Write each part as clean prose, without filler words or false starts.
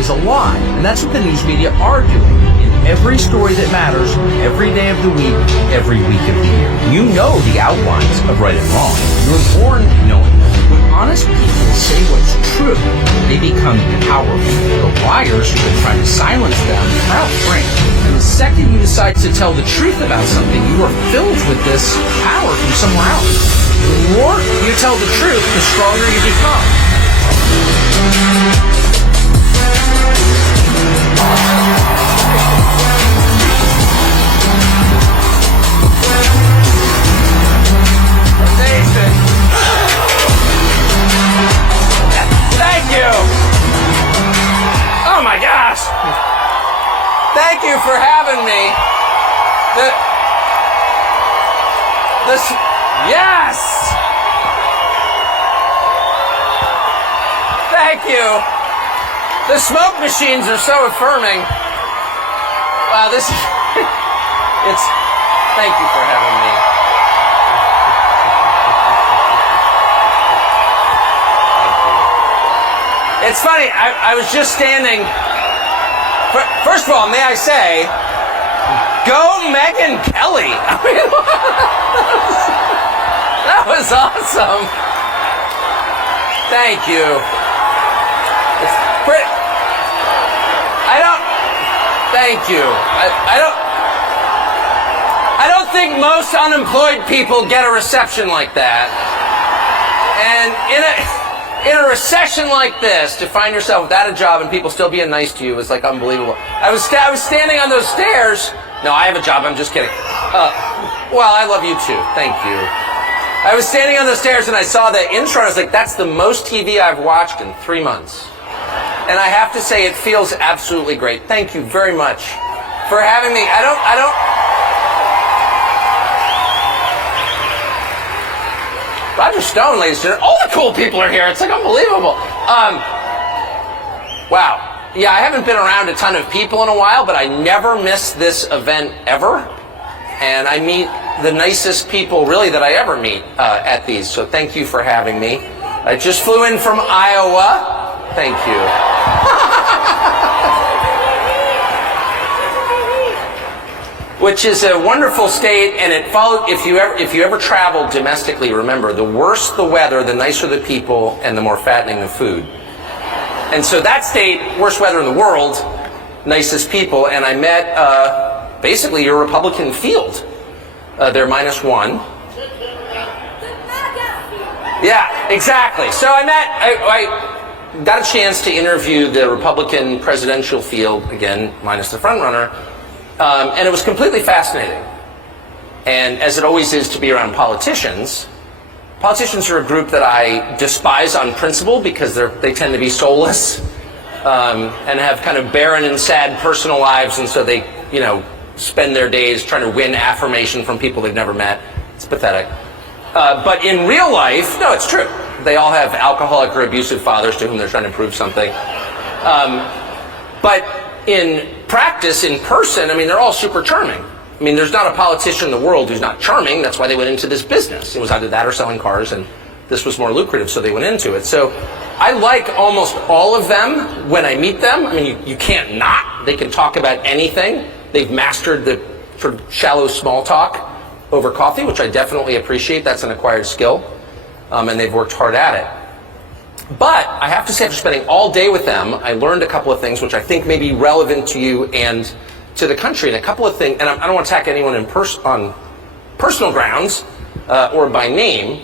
is a lie. And that's what the news media are doing in every story that matters, every day of the week, every week of the year. You know the outlines of right and wrong. You're born knowing them. When honest people say what's true, they become powerful. The liars who've been trying to silence them are outframed. And the second you decide to tell the truth about something, you are filled with this power from somewhere else. The more you tell the truth, the stronger you become. Thank you. Oh my gosh. Thank you for having me. Yes. Thank you. The smoke machines are so affirming. Wow, this is thank you for having me. It's funny, I was just standing. First of all, may I say, go Megyn Kelly. I mean, that was awesome. Thank you. Thank you. I don't think most unemployed people get a reception like that. And in a recession like this, to find yourself without a job and people still being nice to you is like unbelievable. I was standing on those stairs. No, I have a job. I'm just kidding. Well, I love you too. Thank you. I was standing on the stairs and I saw the intro. I was like, that's the most TV I've watched in 3 months. And I have to say, it feels absolutely great. Thank you very much for having me. Roger Stone, ladies and gentlemen. All the cool people are here. It's like unbelievable. Wow. Yeah, I haven't been around a ton of people in a while, but I never miss this event ever. And I meet the nicest people, really, that I ever meet at these. So thank you for having me. I just flew in from Iowa. Thank you. Which is a wonderful state, and it follows. If you ever travel domestically, remember, the worse the weather, the nicer the people, and the more fattening the food. And so that state, worst weather in the world, nicest people, and I met basically your Republican field. They're -1. Yeah, exactly. So I got a chance to interview the Republican presidential field, again, minus the front runner, and it was completely fascinating. And as it always is to be around politicians, politicians are a group that I despise on principle because they tend to be soulless and have kind of barren and sad personal lives, and so they, spend their days trying to win affirmation from people they've never met. It's pathetic. But in real life, no, it's true. They all have alcoholic or abusive fathers to whom they're trying to prove something. But in practice, in person, they're all super charming. There's not a politician in the world who's not charming. That's why they went into this business. It was either that or selling cars, and this was more lucrative, so they went into it. So I like almost all of them when I meet them. You can't not. They can talk about anything. They've mastered the sort of shallow small talk over coffee, which I definitely appreciate. That's an acquired skill, and they've worked hard at it. But I have to say, after spending all day with them, I learned a couple of things which I think may be relevant to you and to the country. And a couple of things, and I don't want to attack anyone on personal grounds or by name.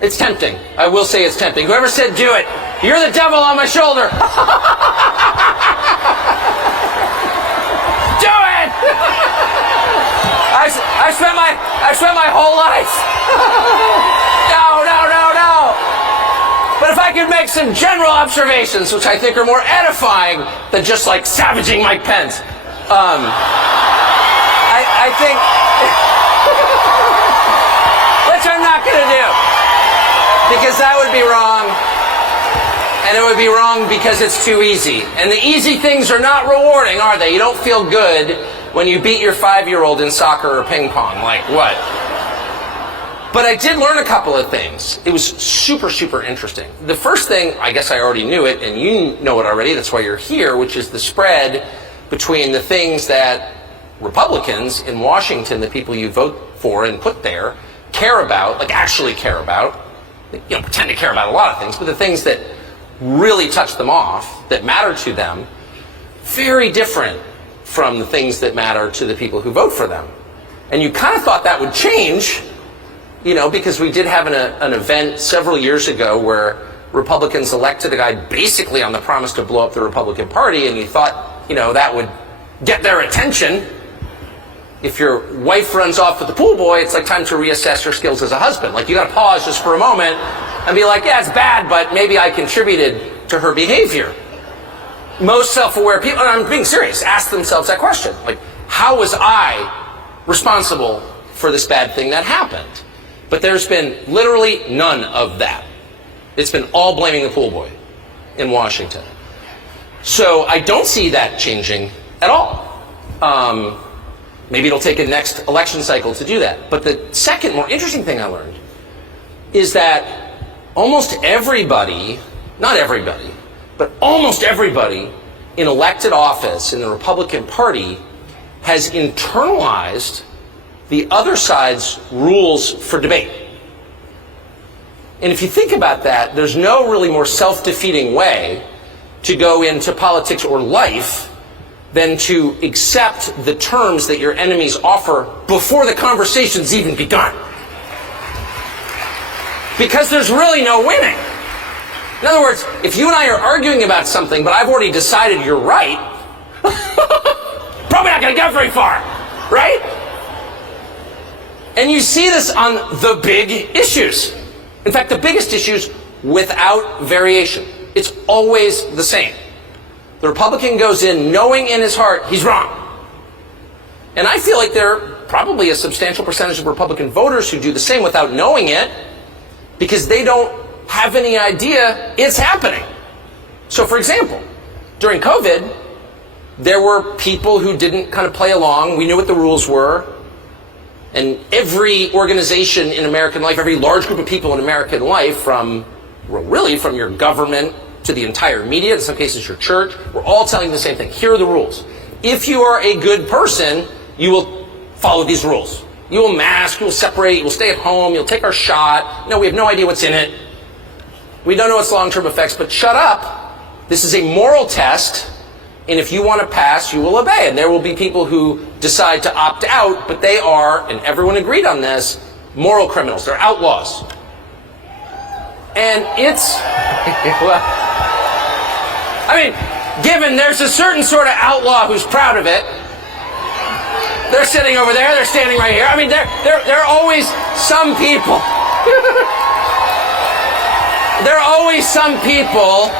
It's tempting. I will say it's tempting. Whoever said do it, you're the devil on my shoulder. Do it! I spent my whole life. No. But if I could make some general observations, which I think are more edifying than just like savaging Mike Pence, I think, which I'm not going to do, because that would be wrong, and it would be wrong because it's too easy. And the easy things are not rewarding, are they? You don't feel good when you beat your 5-year-old in soccer or ping pong. Like what? But I did learn a couple of things. It was super, super interesting. The first thing, I guess I already knew it, and you know it already, that's why you're here, which is the spread between the things that Republicans in Washington, the people you vote for and put there, care about, like actually care about. You know, pretend to care about a lot of things, but the things that really touch them off, that matter to them, very different from the things that matter to the people who vote for them. And you kind of thought that would change, you know, because we did have an event several years ago where Republicans elected a guy basically on the promise to blow up the Republican Party, and you thought, you know, that would get their attention. If your wife runs off with the pool boy, it's like time to reassess your skills as a husband. Like, you got to pause just for a moment and be like, yeah, it's bad, but maybe I contributed to her behavior. Most self-aware people, and I'm being serious, ask themselves that question. Like, how was I responsible for this bad thing that happened? But there's been literally none of that. It's been all blaming the pool boy in Washington. So I don't see that changing at all. Maybe it'll take a next election cycle to do that. But the second, more interesting thing I learned is that almost everybody, not everybody, but almost everybody in elected office in the Republican Party has internalized the other side's rules for debate. And if you think about that, there's no really more self-defeating way to go into politics or life than to accept the terms that your enemies offer before the conversation's even begun. Because there's really no winning. In other words, if you and I are arguing about something, but I've already decided you're right, probably not going to get very far, right? And you see this on the big issues. In fact, the biggest issues without variation. It's always the same. The Republican goes in knowing in his heart he's wrong. And I feel like there are probably a substantial percentage of Republican voters who do the same without knowing it because they don't have any idea it's happening. So, for example, during COVID, there were people who didn't kind of play along. We knew what the rules were. And every organization in American life, every large group of people in American life, from your government to the entire media, in some cases your church, we're all telling you the same thing. Here are the rules. If you are a good person, you will follow these rules. You will mask, you will separate, you will stay at home, you'll take our shot. No, we have no idea what's in it. We don't know its long-term effects, but shut up. This is a moral test, and if you want to pass, you will obey. And there will be people who decide to opt out, but they are, and everyone agreed on this, moral criminals. They're outlaws. And it's, well, I mean, given there's a certain sort of outlaw who's proud of it. They're sitting over there, they're standing right here. I mean, there are always some people. There are always some people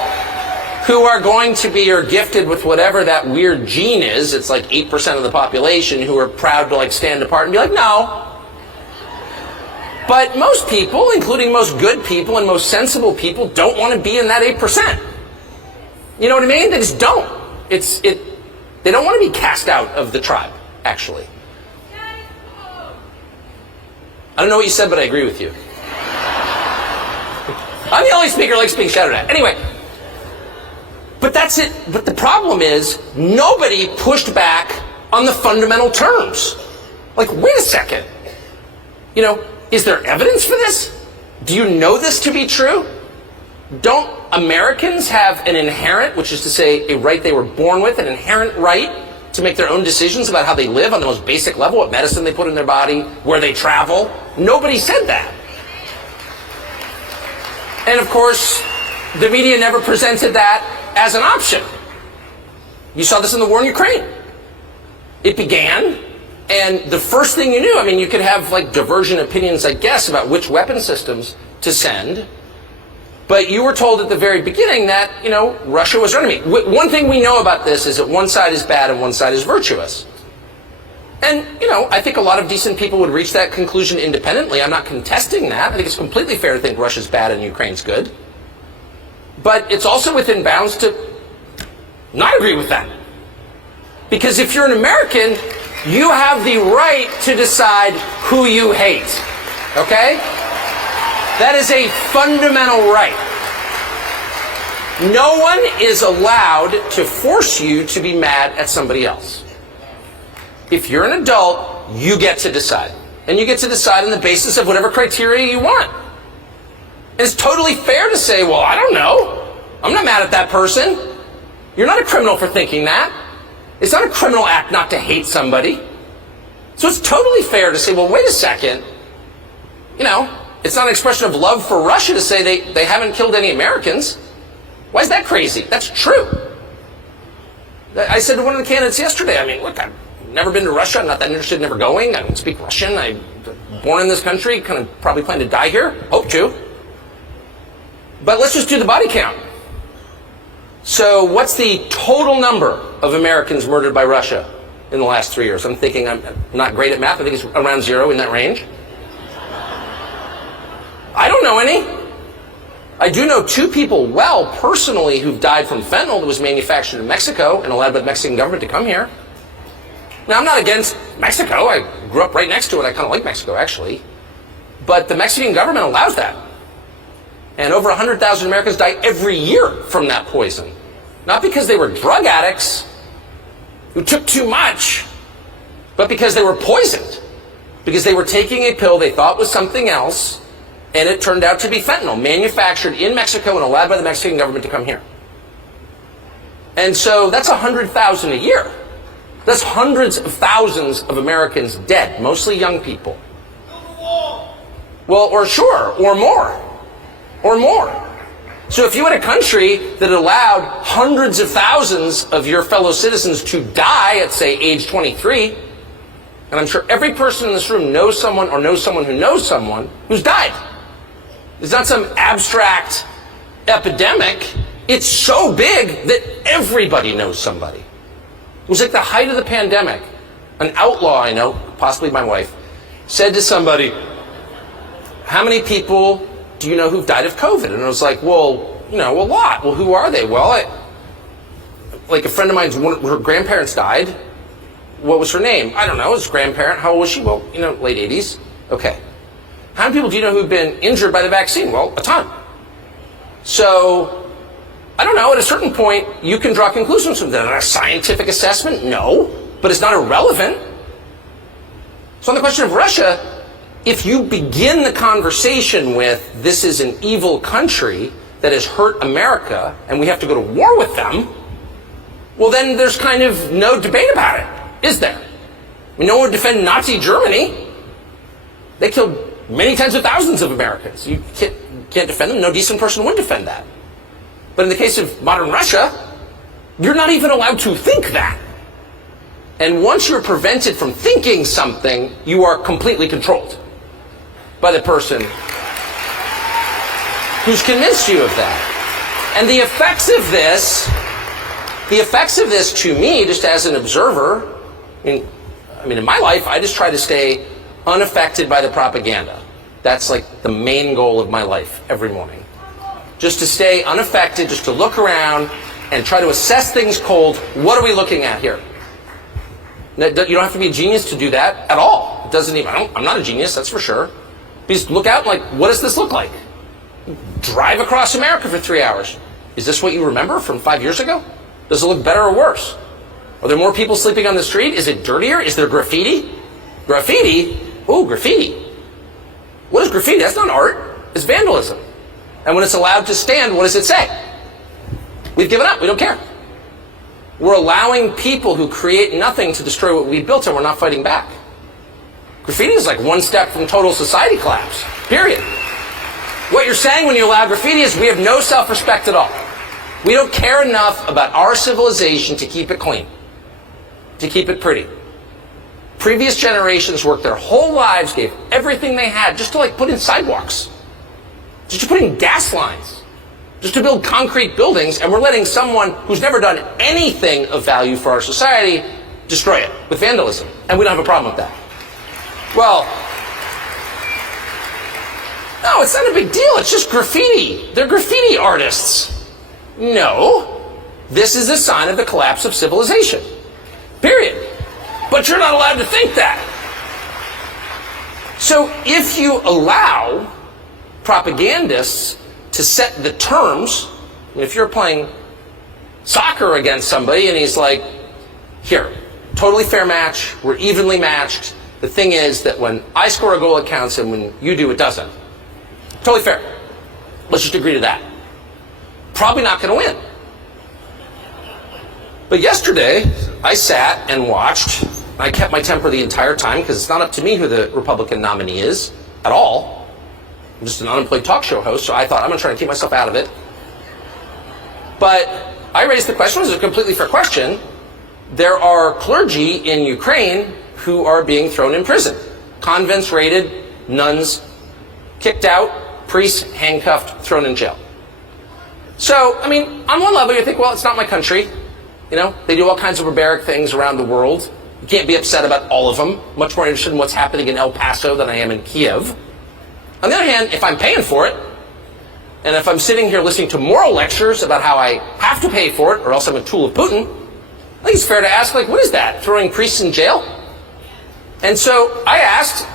who are going to be or gifted with whatever that weird gene is. It's like 8% of the population who are proud to like stand apart and be like, no. But most people, including most good people and most sensible people, don't want to be in that 8%. You know what I mean? They just don't. They don't want to be cast out of the tribe, actually. I don't know what you said, but I agree with you. I'm the only speaker who likes being shouted at. Anyway. But that's it. But the problem is, nobody pushed back on the fundamental terms. Like, wait a second. You know, is there evidence for this? Do you know this to be true? Don't Americans have an inherent, which is to say a right they were born with, an inherent right to make their own decisions about how they live on the most basic level, what medicine they put in their body, where they travel? Nobody said that. And of course, the media never presented that as an option. You saw this in the war in Ukraine. It began, and the first thing you knew, I mean, you could have like divergent opinions, I guess, about which weapon systems to send, but you were told at the very beginning that, you know, Russia was our enemy. One thing we know about this is that one side is bad and one side is virtuous. And, you know, I think a lot of decent people would reach that conclusion independently. I'm not contesting that. I think it's completely fair to think Russia's bad and Ukraine's good. But it's also within bounds to not agree with that. Because if you're an American, you have the right to decide who you hate. Okay? That is a fundamental right. No one is allowed to force you to be mad at somebody else. If you're an adult, you get to decide. And you get to decide on the basis of whatever criteria you want. And it's totally fair to say, well, I don't know. I'm not mad at that person. You're not a criminal for thinking that. It's not a criminal act not to hate somebody. So it's totally fair to say, well, wait a second. You know, it's not an expression of love for Russia to say they haven't killed any Americans. Why is that crazy? That's true. I said to one of the candidates yesterday, I mean, look, I've never been to Russia. I'm not that interested in ever going. I don't speak Russian. I'm born in this country, kind of probably plan to die here. Hope to. But let's just do the body count. So what's the total number of Americans murdered by Russia in the last 3 years? I'm thinking, I'm not great at math. I think it's around 0, in that range. I don't know any. I do know 2 people well personally who've died from fentanyl that was manufactured in Mexico and allowed by the Mexican government to come here. Now, I'm not against Mexico. I grew up right next to it. I kind of like Mexico, actually. But the Mexican government allows that. And over 100,000 Americans die every year from that poison. Not because they were drug addicts who took too much, but because they were poisoned. Because they were taking a pill they thought was something else, and it turned out to be fentanyl, manufactured in Mexico and allowed by the Mexican government to come here. And so that's 100,000 a year. That's hundreds of thousands of Americans dead, mostly young people. Well, or sure, or more. Or more. So if you had a country that allowed hundreds of thousands of your fellow citizens to die at, say, age 23, and I'm sure every person in this room knows someone or knows someone who knows someone who's died. It's not some abstract epidemic. It's so big that everybody knows somebody. It was like the height of the pandemic. An outlaw I know, possibly my wife, said to somebody, how many people do you know who've died of COVID? And I was like, well, you know, a lot. Well, who are they? Well, like a friend of mine's, her grandparents died. What was her name? I don't know. His grandparent. How old was she? Well, you know, late 80s. Okay. How many people do you know who've been injured by the vaccine? Well, a ton. So, I don't know. At a certain point, you can draw conclusions from that. Is that a scientific assessment? No. But it's not irrelevant. So on the question of Russia, if you begin the conversation with, this is an evil country that has hurt America and we have to go to war with them, well then there's kind of no debate about it, is there? I mean, no one would defend Nazi Germany. They killed many tens of thousands of Americans. You can't defend them. No decent person would defend that. But in the case of modern Russia, you're not even allowed to think that. And once you're prevented from thinking something, you are completely controlled by the person who's convinced you of that. And the effects of this to me, just as an observer, I mean, in my life, I just try to stay unaffected by the propaganda. That's like the main goal of my life every morning. Just to stay unaffected, just to look around and try to assess things cold. What are we looking at here? You don't have to be a genius to do that at all. It doesn't even, I'm not a genius, that's for sure. Just look out and like, what does this look like? Drive across America for 3 hours. Is this what you remember from 5 years ago? Does it look better or worse? Are there more people sleeping on the street? Is it dirtier? Is there graffiti? Graffiti? Ooh, graffiti. What is graffiti? That's not art. It's vandalism. And when it's allowed to stand, what does it say? We've given up. We don't care. We're allowing people who create nothing to destroy what we built, and we're not fighting back. Graffiti is like one step from total society collapse, period. What you're saying when you allow graffiti is we have no self-respect at all. We don't care enough about our civilization to keep it clean, to keep it pretty. Previous generations worked their whole lives, gave everything they had just to like put in sidewalks, just to put in gas lines, just to build concrete buildings, and we're letting someone who's never done anything of value for our society destroy it with vandalism. And we don't have a problem with that. Well, no, it's not a big deal. It's just graffiti. They're graffiti artists. No, this is a sign of the collapse of civilization. Period. But you're not allowed to think that. So if you allow propagandists to set the terms, if you're playing soccer against somebody and he's like, here, totally fair match, we're evenly matched. The thing is that when I score a goal, it counts, and when you do, it doesn't. Totally fair. Let's just agree to that. Probably not going to win. But yesterday, I sat and watched. I kept my temper the entire time because it's not up to me who the Republican nominee is at all. I'm just an unemployed talk show host, so I thought I'm going to try to keep myself out of it. But I raised the question, it was a completely fair question. There are clergy in Ukraine who are being thrown in prison. Convents raided, nuns kicked out, priests handcuffed, thrown in jail. So, I mean, on one level you think, well, it's not my country. You know, they do all kinds of barbaric things around the world. You can't be upset about all of them. Much more interested in what's happening in El Paso than I am in Kiev. On the other hand, if I'm paying for it, and if I'm sitting here listening to moral lectures about how I have to pay for it, or else I'm a tool of Putin, I think it's fair to ask, like, what is that? Throwing priests in jail? And so I asked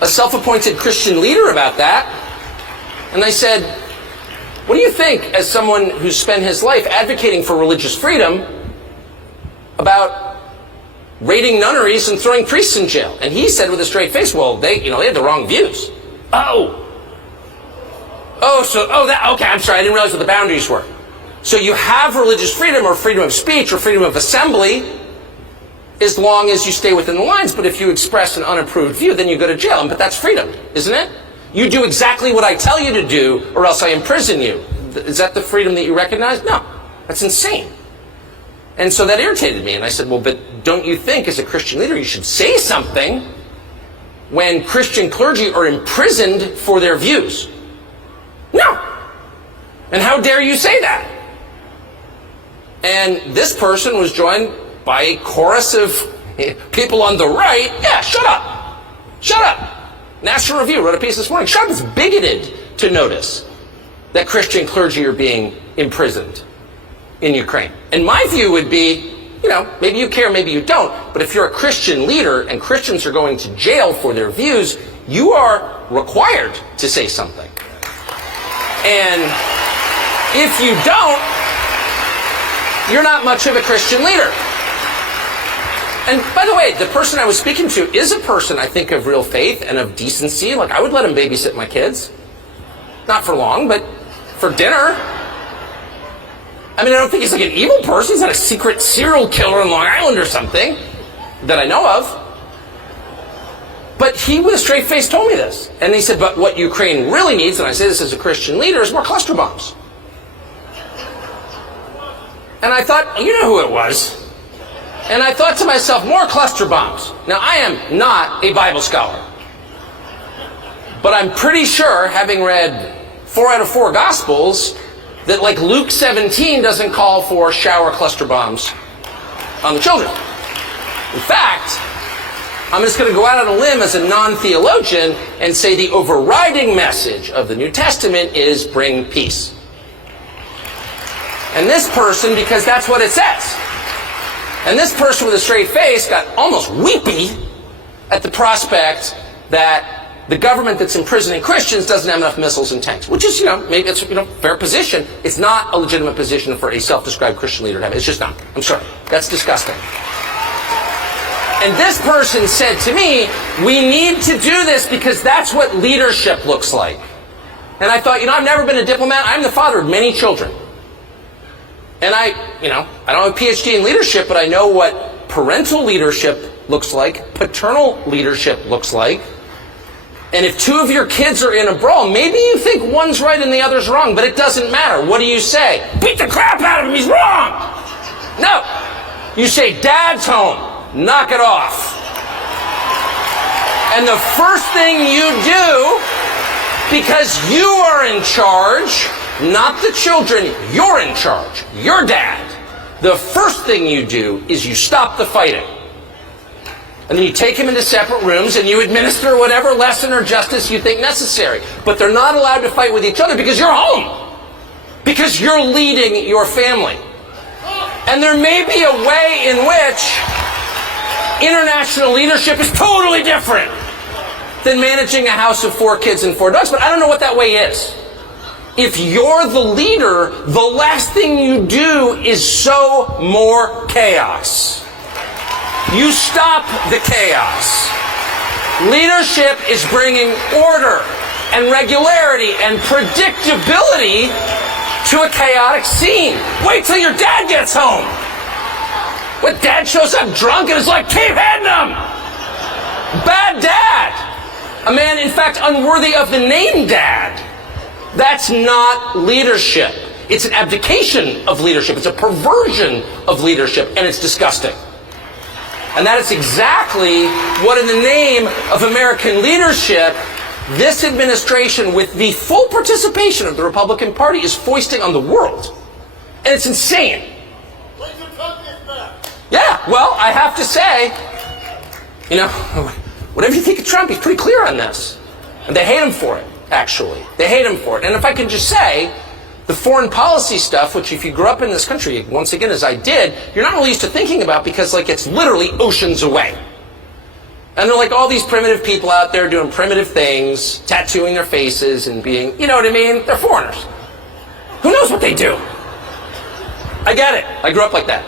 a self-appointed Christian leader about that, and I said, what do you think, as someone who's spent his life advocating for religious freedom, about raiding nunneries and throwing priests in jail? And he said with a straight face, well, they had the wrong views. Okay, I'm sorry, I didn't realize what the boundaries were. So you have religious freedom or freedom of speech or freedom of assembly as long as you stay within the lines, but if you express an unapproved view, then you go to jail. But that's freedom, isn't it? You do exactly what I tell you to do, or else I imprison you. Is that the freedom that you recognize? No, that's insane. And so that irritated me, and I said, well, but don't you think as a Christian leader you should say something when Christian clergy are imprisoned for their views? No. And how dare you say that? And this person was joined by a chorus of people on the right. Yeah, shut up. Shut up. National Review wrote a piece this morning. Shut up is bigoted to notice that Christian clergy are being imprisoned in Ukraine. And my view would be, maybe you care, maybe you don't, but if you're a Christian leader and Christians are going to jail for their views, you are required to say something. And if you don't, you're not much of a Christian leader. And by the way, the person I was speaking to is a person, I think, of real faith and of decency. Like, I would let him babysit my kids. Not for long, but for dinner. I mean, I don't think he's like an evil person. He's not a secret serial killer in Long Island or something that I know of. But he, with a straight face, told me this. And he said, but what Ukraine really needs, and I say this as a Christian leader, is more cluster bombs. And I thought, you know who it was. And I thought to myself, more cluster bombs. Now, I am not a Bible scholar. But I'm pretty sure, having read 4 out of 4 Gospels, that like Luke 17 doesn't call for shower cluster bombs on the children. In fact, I'm just going to go out on a limb as a non-theologian and say the overriding message of the New Testament is bring peace. And this person, because that's what it says. And this person with a straight face got almost weepy at the prospect that the government that's imprisoning Christians doesn't have enough missiles and tanks, which is, maybe it's a fair position. It's not a legitimate position for a self-described Christian leader to have. It's just not. I'm sorry. That's disgusting. And this person said to me, we need to do this because that's what leadership looks like. And I thought, I've never been a diplomat. I'm the father of many children. And I don't have a PhD in leadership, but I know what parental leadership looks like, paternal leadership looks like. And if 2 of your kids are in a brawl, maybe you think one's right and the other's wrong, but it doesn't matter. What do you say? Beat the crap out of him, he's wrong! No. You say, Dad's home, knock it off. And the first thing you do, because you are in charge, not the children, you're in charge. You're dad. The first thing you do is you stop the fighting. And then you take him into separate rooms and you administer whatever lesson or justice you think necessary. But they're not allowed to fight with each other because you're home. Because you're leading your family. And there may be a way in which international leadership is totally different. than managing a house of 4 kids and 4 dogs, but I don't know what that way is. If you're the leader, the last thing you do is sow more chaos. You stop the chaos. Leadership is bringing order and regularity and predictability to a chaotic scene. Wait till your dad gets home. When dad shows up drunk and is like, keep hitting him! Bad dad. A man, in fact, unworthy of the name dad. That's not leadership. It's an abdication of leadership. It's a perversion of leadership, and it's disgusting. And that is exactly what, in the name of American leadership, this administration, with the full participation of the Republican Party, is foisting on the world. And it's insane. Yeah, well, I have to say, whatever you think of Trump, he's pretty clear on this. And they hate him for it, actually. They hate him for it. And if I can just say, the foreign policy stuff, which if you grew up in this country, once again, as I did, you're not really used to thinking about because, it's literally oceans away. And there are, all these primitive people out there doing primitive things, tattooing their faces and being, you know what I mean? They're foreigners. Who knows what they do? I get it. I grew up like that.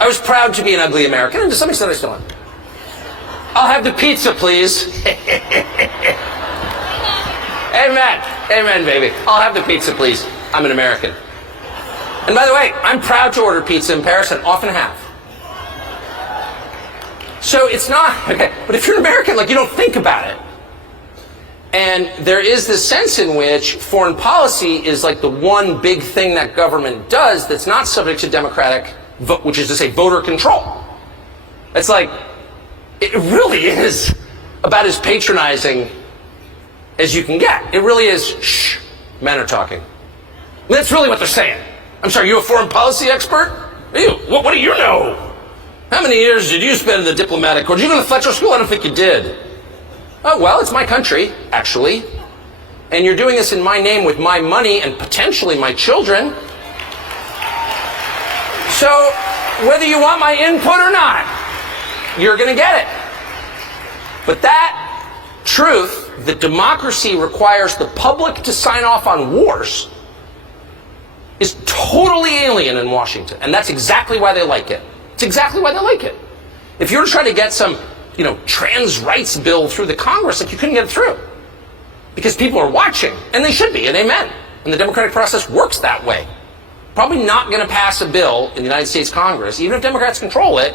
I was proud to be an ugly American, and to some extent I still am. I'll have the pizza, please. Amen. Amen, baby. I'll have the pizza, please. I'm an American. And by the way, I'm proud to order pizza in Paris and often have. So it's not, okay, but if you're an American, you don't think about it. And there is this sense in which foreign policy is the one big thing that government does that's not subject to democratic vote, which is to say voter control. It's it really is about as patronizing as you can get. It really is, shh, men are talking. That's really what they're saying. I'm sorry, you a foreign policy expert? Are you? What do you know? How many years did you spend in the diplomatic corps? Did you go to Fletcher School? I don't think you did. Oh, well, it's my country, actually. And you're doing this in my name with my money and potentially my children. So, whether you want my input or not, you're going to get it. But that truth, that democracy requires the public to sign off on wars, is totally alien in Washington. And that's exactly why they like it. It's exactly why they like it. If you were trying to get some, trans rights bill through the Congress, you couldn't get it through. Because people are watching, and they should be, and amen. And the democratic process works that way. Probably not going to pass a bill in the United States Congress, even if Democrats control it,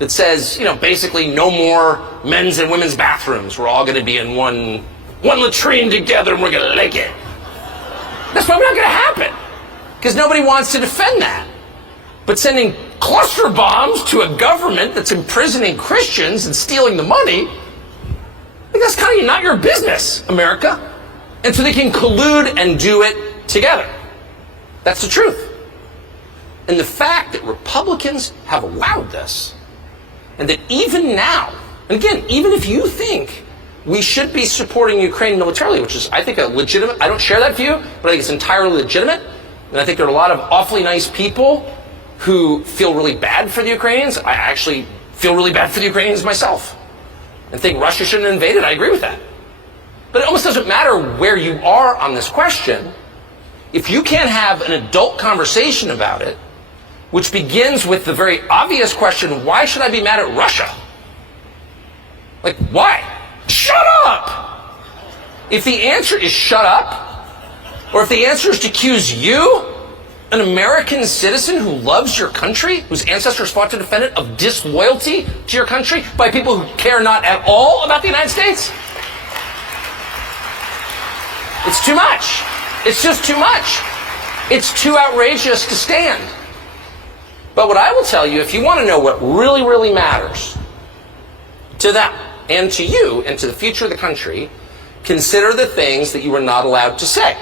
that says, basically no more men's and women's bathrooms. We're all going to be in one latrine together and we're going to lick it. That's probably not going to happen. Because nobody wants to defend that. But sending cluster bombs to a government that's imprisoning Christians and stealing the money, that's kind of not your business, America. And so they can collude and do it together. That's the truth. And the fact that Republicans have allowed this, and that even now, and again, even if you think we should be supporting Ukraine militarily, which is, I think, a legitimate, I don't share that view, but I think it's entirely legitimate. And I think there are a lot of awfully nice people who feel really bad for the Ukrainians. I actually feel really bad for the Ukrainians myself and think Russia shouldn't have invaded. I agree with that. But it almost doesn't matter where you are on this question. If you can't have an adult conversation about it, which begins with the very obvious question, why should I be mad at Russia? Why? Shut up! If the answer is shut up, or if the answer is to accuse you, an American citizen who loves your country, whose ancestors fought to defend it, of disloyalty to your country by people who care not at all about the United States? It's too much. It's just too much. It's too outrageous to stand. But what I will tell you, if you want to know what really, really matters to them and to you and to the future of the country, consider the things that you are not allowed to say.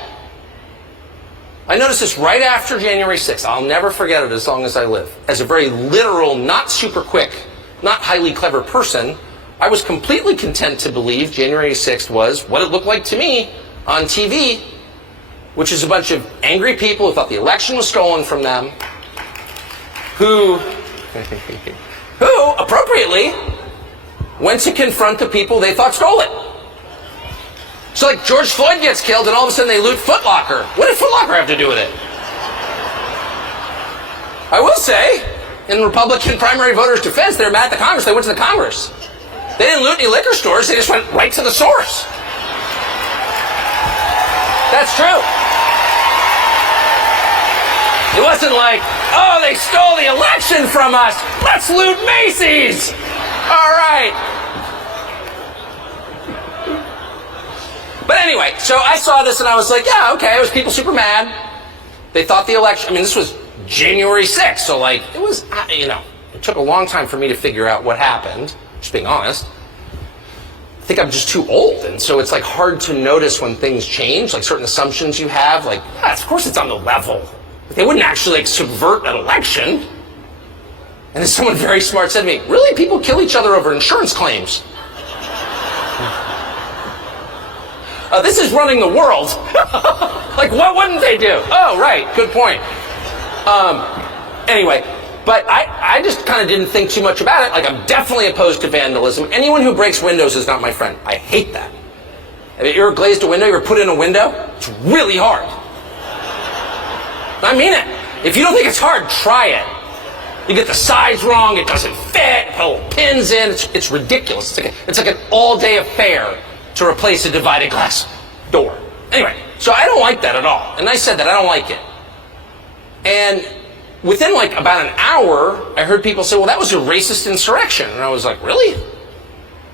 I noticed this right after January 6th. I'll never forget it as long as I live. As a very literal, not super quick, not highly clever person, I was completely content to believe January 6th was what it looked like to me on TV, which is a bunch of angry people who thought the election was stolen from them, who appropriately went to confront the people they thought stole it. So like George Floyd gets killed and all of a sudden they loot Foot Locker. What did Foot Locker have to do with it? I will say, in Republican primary voters' defense, they were mad at the Congress. They went to the Congress. They didn't loot any liquor stores. They just went right to the source. That's true. It wasn't like, oh, they stole the election from us. Let's loot Macy's. All right. But anyway, so I saw this and I was like, yeah, okay, it was people super mad. They thought the election, I mean, this was January 6th, so like, it was, it took a long time for me to figure out what happened, just being honest. I think I'm just too old, and so it's like hard to notice when things change, like certain assumptions you have, like, yeah, of course it's on the level. But they wouldn't actually like subvert an election. And then someone very smart said to me, really, people kill each other over insurance claims? This is running the world. Like, what wouldn't they do? Oh, right, good point. Anyway, but I just kind of didn't think too much about it. Like, I'm definitely opposed to vandalism. Anyone who breaks windows is not my friend. I hate that. Have you ever glazed a window? You ever put in a window? It's really hard. I mean it. If you don't think it's hard, try it. You get the size wrong, it doesn't fit, put little pins in, it's ridiculous. It's like an all-day affair to replace a divided glass door. Anyway, so I don't like that at all. And I said that, I don't like it. And within like about an hour, I heard people say, well, that was a racist insurrection. And I was like, really?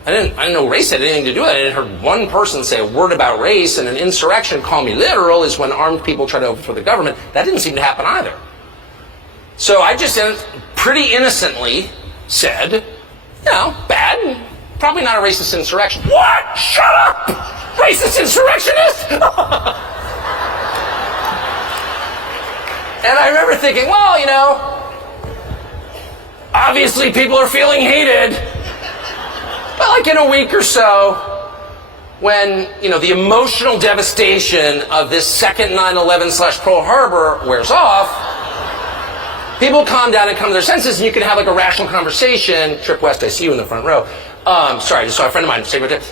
I didn't know race had anything to do with it. I didn't heard one person say a word about race, and an insurrection, call me literal, is when armed people try to overthrow the government. That didn't seem to happen either. So I just pretty innocently said, bad, probably not a racist insurrection. What? Shut up! Racist insurrectionist? And I remember thinking, well, obviously people are feeling hated. But like in a week or so, when, the emotional devastation of this second 9/11/Pearl Harbor wears off, people calm down and come to their senses, and you can have like a rational conversation. Trip West, I see you in the front row. Sorry, I just saw a friend of mine say about that.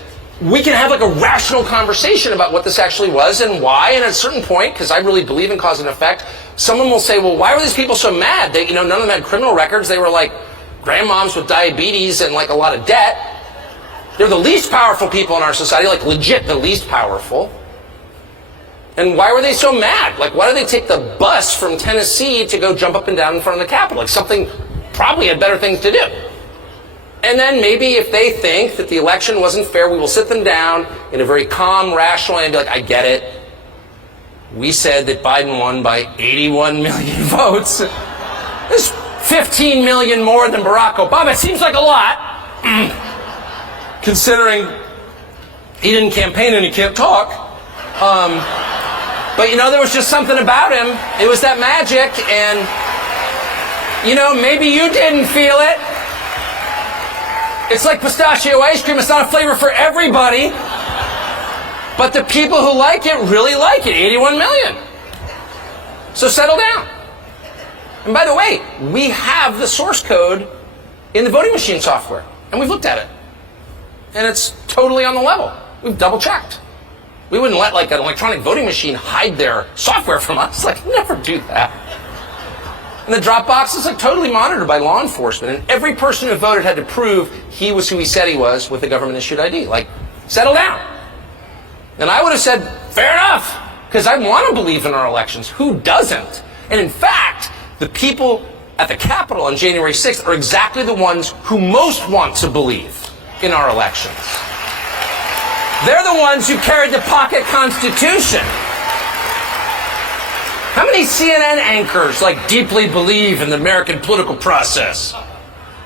We can have like a rational conversation about what this actually was and why. And at a certain point, because I really believe in cause and effect, someone will say, well, why were these people so mad? They, none of them had criminal records. They were like grandmoms with diabetes and like a lot of debt. They're the least powerful people in our society, like legit the least powerful. And why were they so mad? Like, why did they take the bus from Tennessee to go jump up and down in front of the Capitol? Like, something probably had better things to do. And then maybe if they think that the election wasn't fair, we will sit them down in a very calm, rational way and be like, I get it. We said that Biden won by 81 million votes. There's 15 million more than Barack Obama. It seems like a lot, considering he didn't campaign and he can't talk. But there was just something about him. It was that magic, and maybe you didn't feel it. It's like pistachio ice cream. It's not a flavor for everybody. But the people who like it really like it. 81 million. So settle down. And by the way, we have the source code in the voting machine software. And we've looked at it. And it's totally on the level. We've double checked. We wouldn't let like an electronic voting machine hide their software from us. Like, never do that. And the drop box is like totally monitored by law enforcement. And every person who voted had to prove he was who he said he was with a government issued ID. Like, settle down. And I would have said, fair enough. Because I want to believe in our elections. Who doesn't? And in fact, the people at the Capitol on January 6th are exactly the ones who most want to believe in our elections. They're the ones who carried the pocket constitution. How many CNN anchors like deeply believe in the American political process?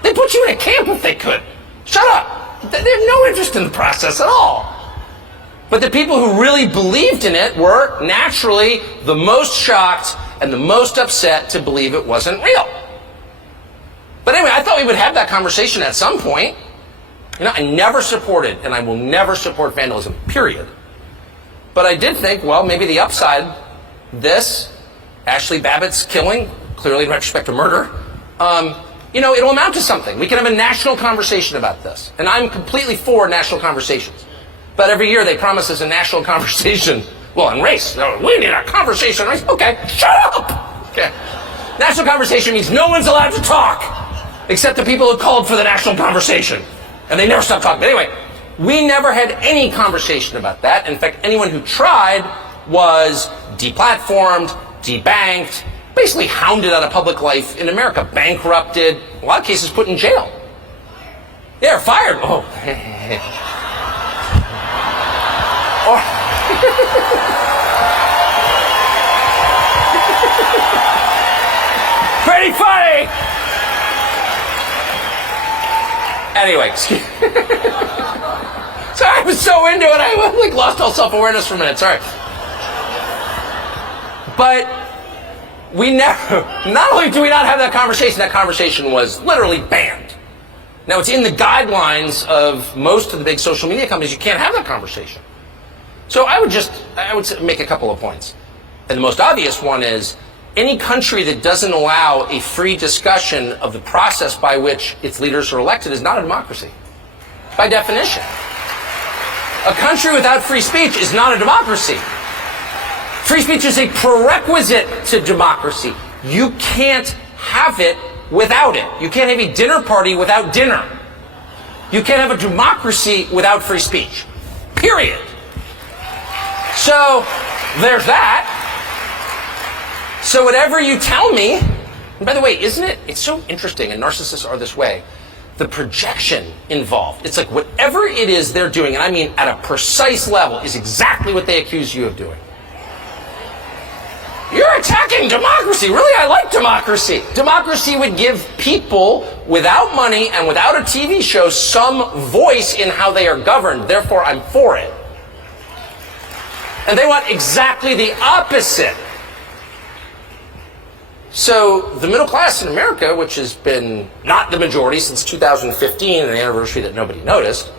They put you in a camp if they could. Shut up. They have no interest in the process at all. But the people who really believed in it were naturally the most shocked and the most upset to believe it wasn't real. But anyway, I thought we would have that conversation at some point. I never supported, and I will never support vandalism, period. But I did think, well, maybe the upside, this, Ashley Babbitt's killing, clearly in retrospect to murder, it'll amount to something. We can have a national conversation about this. And I'm completely for national conversations. But every year they promise us a national conversation. Well, on race, we need a conversation on race. Okay, shut up! Okay. National conversation means no one's allowed to talk except the people who called for the national conversation. And they never stop talking. But anyway, we never had any conversation about that. In fact, anyone who tried was deplatformed, debanked, basically hounded out of public life in America, bankrupted, in a lot of cases put in jail. They're fired. Oh. Pretty funny. Anyway, excuse me. Sorry, I was so into it, I lost all self-awareness for a minute. Sorry. But we never, not only do we not have that conversation was literally banned. Now, it's in the guidelines of most of the big social media companies. You can't have that conversation. So I would make a couple of points. And the most obvious one is, any country that doesn't allow a free discussion of the process by which its leaders are elected is not a democracy, by definition. A country without free speech is not a democracy. Free speech is a prerequisite to democracy. You can't have it without it. You can't have a dinner party without dinner. You can't have a democracy without free speech. Period. So, there's that. So whatever you tell me, and by the way, it's so interesting, and narcissists are this way, the projection involved. It's like whatever it is they're doing, and I mean at a precise level, is exactly what they accuse you of doing. You're attacking democracy. Really, I like democracy. Democracy would give people without money and without a TV show some voice in how they are governed. Therefore, I'm for it. And they want exactly the opposite. So the middle class in America, which has been not the majority since 2015, an anniversary that nobody noticed,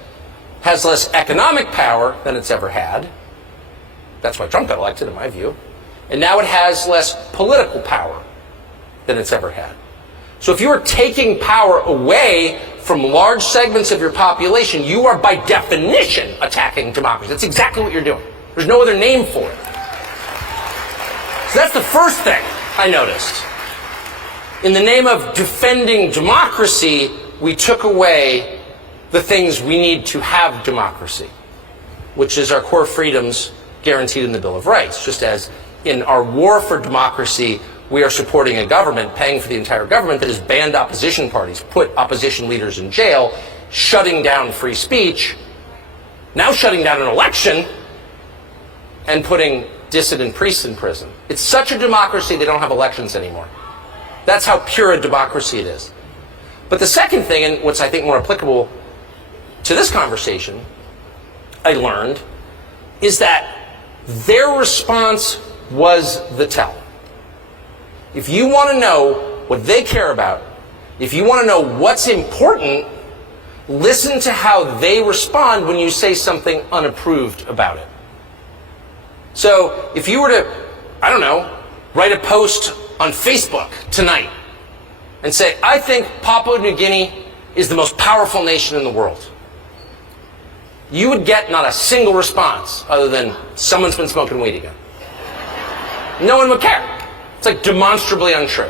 has less economic power than it's ever had. That's why Trump got elected, in my view. And now it has less political power than it's ever had. So if you are taking power away from large segments of your population, you are by definition attacking democracy. That's exactly what you're doing. There's no other name for it. So that's the first thing I noticed. In the name of defending democracy, we took away the things we need to have democracy, which is our core freedoms guaranteed in the Bill of Rights. Just as in our war for democracy, we are supporting a government, paying for the entire government that has banned opposition parties, put opposition leaders in jail, shutting down free speech, now shutting down an election, and putting dissident priests in prison. It's such a democracy they don't have elections anymore. That's how pure a democracy it is. But the second thing, and what's I think more applicable to this conversation, I learned, is that their response was the tell. If you want to know what they care about, if you want to know what's important, listen to how they respond when you say something unapproved about it. So if you were to, I don't know, write a post on Facebook tonight and say, I think Papua New Guinea is the most powerful nation in the world, you would get not a single response other than someone's been smoking weed again. No one would care. It's like demonstrably untrue.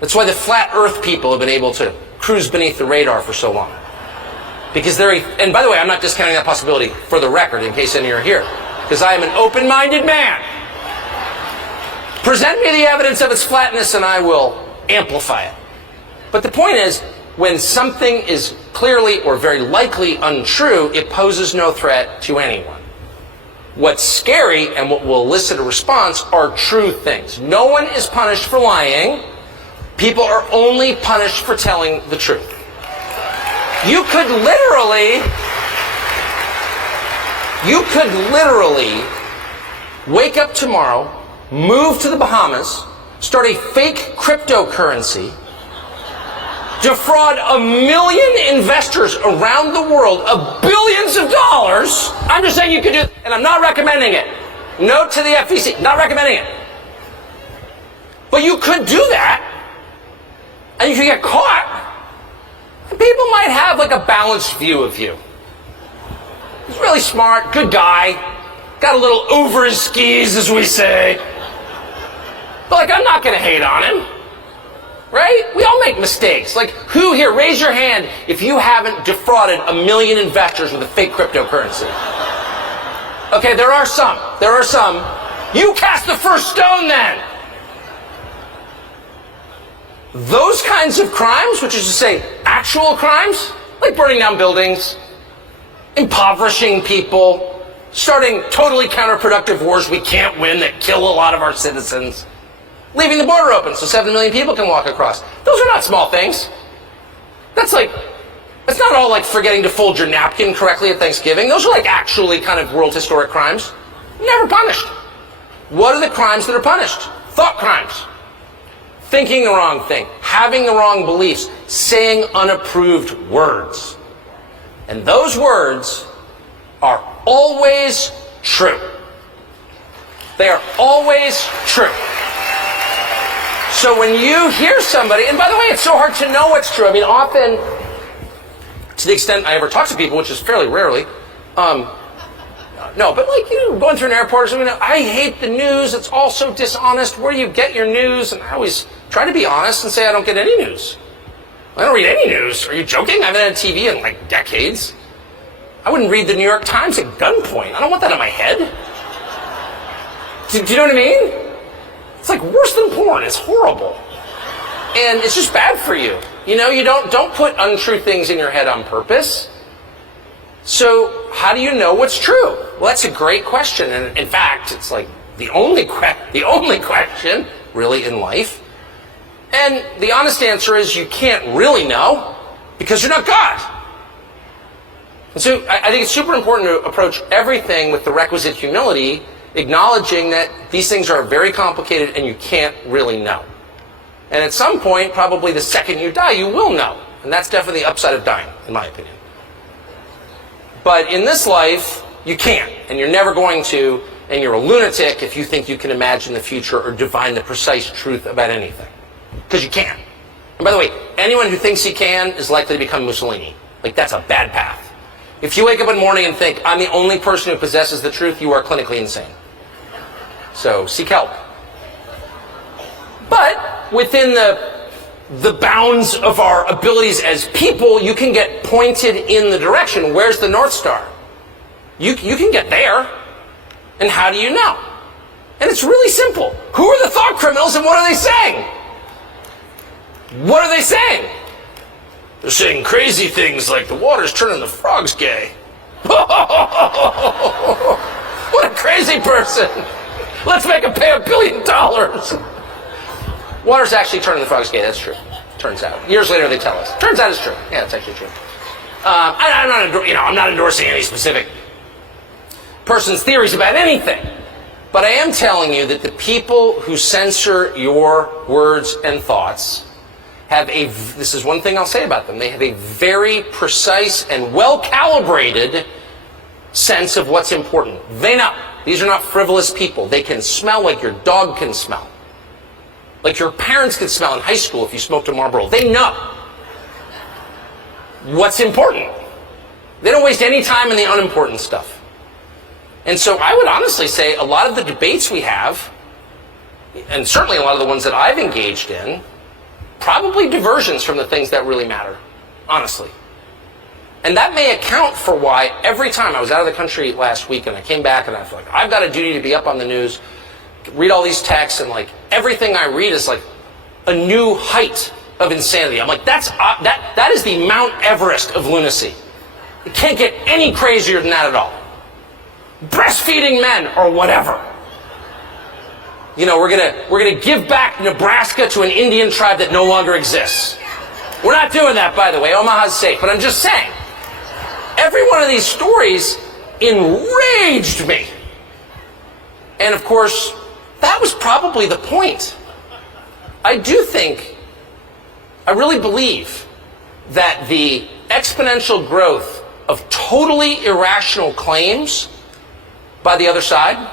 That's why the flat earth people have been able to cruise beneath the radar for so long. Because and by the way, I'm not discounting that possibility for the record in case any are here, because I am an open-minded man. Present me the evidence of its flatness and I will amplify it. But the point is, when something is clearly or very likely untrue, it poses no threat to anyone. What's scary and what will elicit a response are true things. No one is punished for lying. People are only punished for telling the truth. You could literally wake up tomorrow, move to the Bahamas, start a fake cryptocurrency, defraud 1 million investors around the world of billions of dollars. I'm just saying you could do it, and I'm not recommending it. Note to the FEC, not recommending it. But you could do that, and you could get caught, and people might have like a balanced view of you. really smart, good guy, got a little over his skis, as we say. But like, I'm not going to hate on him. Right? We all make mistakes. Like, who here, raise your hand if you haven't defrauded 1 million investors with a fake cryptocurrency. Okay, there are some. There are some. You cast the first stone then. Those kinds of crimes, which is to say actual crimes, like burning down buildings, impoverishing people, starting totally counterproductive wars we can't win that kill a lot of our citizens, leaving the border open so 7 million people can walk across. Those are not small things. That's not all like forgetting to fold your napkin correctly at Thanksgiving. Those are like actually kind of world historic crimes. Never punished. What are the crimes that are punished? Thought crimes. Thinking the wrong thing, having the wrong beliefs, saying unapproved words. And those words are always true. They are always true. So when you hear somebody, and by the way, it's so hard to know what's true. I mean, often, to the extent I ever talk to people, which is fairly rarely, no, but like, going through an airport or something, I hate the news, it's all so dishonest, where do you get your news? And I always try to be honest and say I don't get any news. I don't read any news. Are you joking? I haven't had TV in like decades. I wouldn't read the New York Times at gunpoint. I don't want that in my head. Do you know what I mean? It's like worse than porn. It's horrible. And it's just bad for you. You know, you don't put untrue things in your head on purpose. So how do you know what's true? Well, that's a great question. And in fact, it's like the only question really in life. And the honest answer is you can't really know because you're not God. And so I think it's super important to approach everything with the requisite humility, acknowledging that these things are very complicated and you can't really know. And at some point, probably the second you die, you will know. And that's definitely the upside of dying, in my opinion. But in this life, you can't, and you're never going to, and you're a lunatic if you think you can imagine the future or divine the precise truth about anything. Because you can't. And by the way, anyone who thinks he can is likely to become Mussolini. Like, that's a bad path. If you wake up in the morning and think, I'm the only person who possesses the truth, you are clinically insane. So, seek help. But within the bounds of our abilities as people, you can get pointed in the direction. Where's the North Star? You can get there. And how do you know? And it's really simple. Who are the thought criminals and what are they saying? What are they saying? They're saying crazy things like the water's turning the frogs gay. What a crazy person. Let's make him pay $1 billion. Water's actually turning the frogs gay. That's true. Turns out. Years later, they tell us. Turns out it's true. Yeah, it's actually true. I'm not endorsing any specific person's theories about anything. But I am telling you that the people who censor your words and thoughts have this is one thing I'll say about them, they have a very precise and well-calibrated sense of what's important. They know. These are not frivolous people. They can smell like your dog can smell. Like your parents could smell in high school if you smoked a Marlboro. They know what's important. They don't waste any time in the unimportant stuff. And so I would honestly say a lot of the debates we have, and certainly a lot of the ones that I've engaged in, probably diversions from the things that really matter, honestly. And that may account for why every time I was out of the country last week and I came back and I was like, I've got a duty to be up on the news, read all these texts, and like everything I read is like a new height of insanity. I'm like, that is the Mount Everest of lunacy. It can't get any crazier than that at all. Breastfeeding men or whatever. You know, we're gonna give back Nebraska to an Indian tribe that no longer exists. We're not doing that, by the way. Omaha's safe. But I'm just saying, every one of these stories enraged me. And of course, that was probably the point. I really believe that the exponential growth of totally irrational claims by the other side,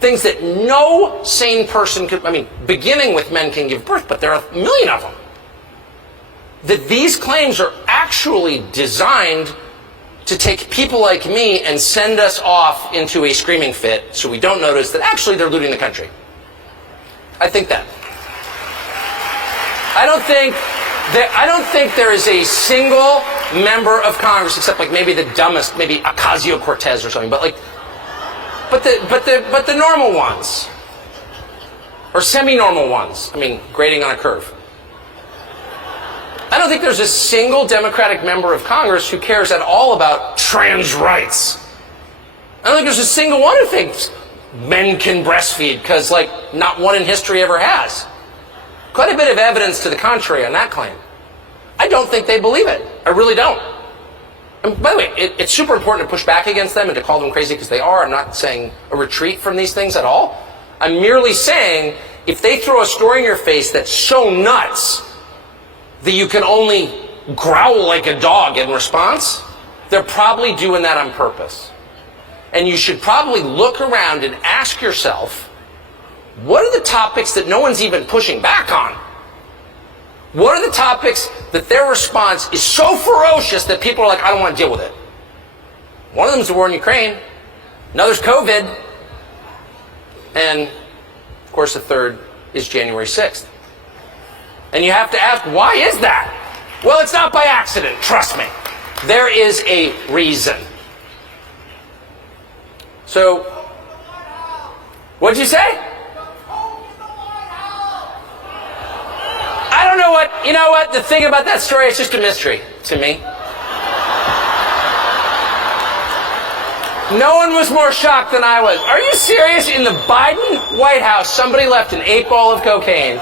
things that no sane person could, beginning with men can give birth, but there are 1 million of them, that these claims are actually designed to take people like me and send us off into a screaming fit so we don't notice that actually they're looting the country. I think that. I don't think there is a single member of Congress, except like maybe the dumbest, maybe Ocasio-Cortez or something, but the normal ones, or semi-normal ones. I mean, grading on a curve. I don't think there's a single Democratic member of Congress who cares at all about trans rights. I don't think there's a single one who thinks men can breastfeed, because like not one in history ever has. Quite a bit of evidence to the contrary on that claim. I don't think they believe it. I really don't. And by the way, it's super important to push back against them and to call them crazy, because they are. I'm not saying a retreat from these things at all. I'm merely saying if they throw a story in your face that's so nuts that you can only growl like a dog in response, they're probably doing that on purpose. And you should probably look around and ask yourself, what are the topics that no one's even pushing back on? What are the topics that their response is so ferocious that people are like, I don't want to deal with it? One of them is the war in Ukraine. Another's COVID. And, of course, the third is January 6th. And you have to ask, why is that? Well, it's not by accident, trust me. There is a reason. So, what'd you say? I don't know what, you know what, the thing about that story, it's just a mystery to me. No one was more shocked than I was. Are you serious? In the Biden White House, somebody left an 8-ball of cocaine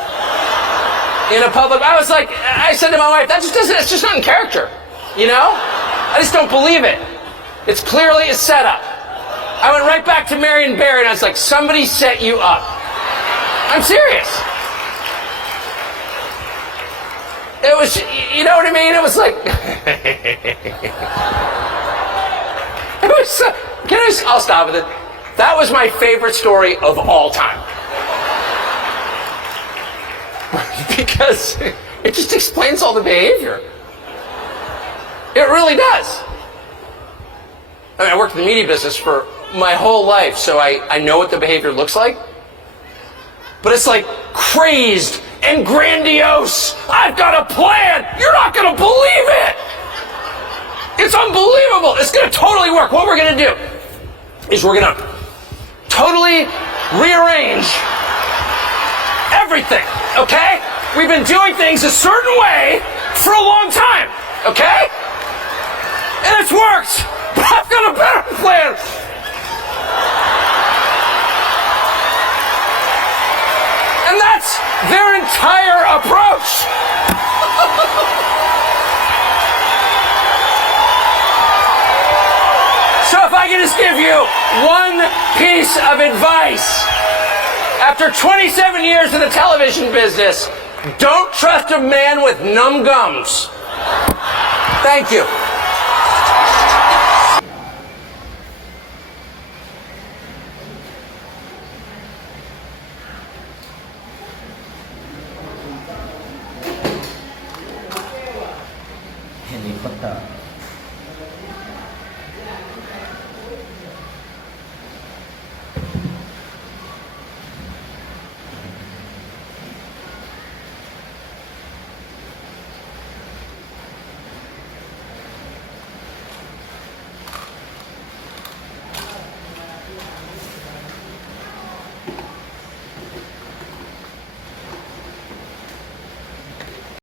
in a public. I was like, I said to my wife, that just doesn't, it's just not in character. You know? I just don't believe it. It's clearly a setup. I went right back to Marion Barry and I was like, somebody set you up. I'm serious. It was, you know what I mean? It was like, it was, I'll stop with it. That was my favorite story of all time. Because it just explains all the behavior. It really does. I mean, I worked in the media business for my whole life, so I know what the behavior looks like. But it's like crazed and grandiose. I've got a plan. You're not going to believe it. It's unbelievable. It's going to totally work. What we're going to do is we're going to totally rearrange everything, okay? We've been doing things a certain way for a long time, okay? And it's worked. But I've got a better plan. And that's their entire approach. So if I can just give you one piece of advice, after 27 years in the television business, don't trust a man with numb gums. Thank you. Helicopter.